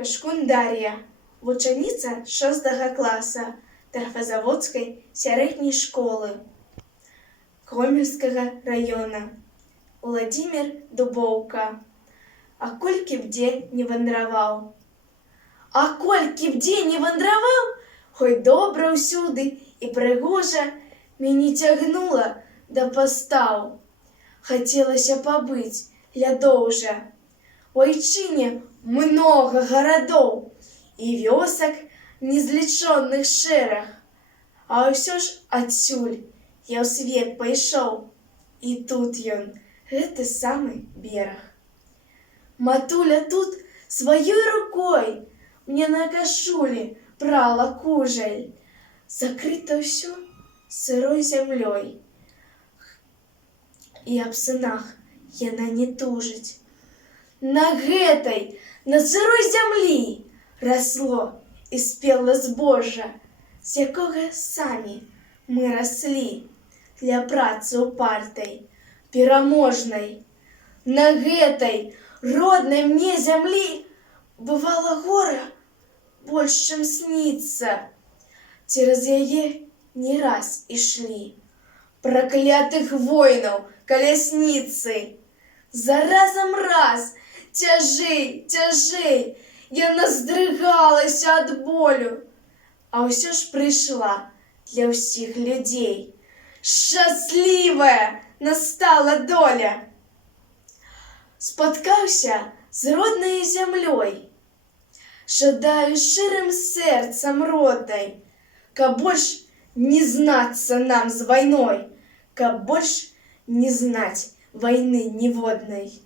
Пяшкун Дар'я, вучаніца 6 класа Тарфазаводскай сярэдняй школы Гомельскага района. Владимир Дубоўка. А колькі б дзе не вандраваў. А колькі б дзе не вандраваў, хоць добра ўсюды і прыгожа, мяне цягнула да пастаў. Хацелася пабыць лядоўжа. У айчыне многа гарадоў і вёсак незлічоных шэраг. А ўсё ж адсюль я ў свет пайшоў. І тут ён, гэты самы бераг. Матуля тут сваёй рукой мне на кашулі прала кужель. Закрыта ўсё сырой зямлёй. І аб сынах яна не тужыць. На гэтай, на сырой зямлі расло і спела збожжа, з якога самі мы раслі для працы упартай, пераможнай. На гэтай роднай мне зямлі бывала гора больш, чым сніцца. Цераз яе не раз ішлі праклятых воінаў калясніцы. Заразам раз, цяжэй, цяжэй, яна здрыгалася ад болю. А ўсё ж прыйшла для ўсіх людзей. Шчаслівая настала доля. Спаткаўся з роднай зямлёй. Жадаю шчырым сэрцам роднай, каб больш не знацца нам з вайной, каб больш не знаць вайны ніводнай.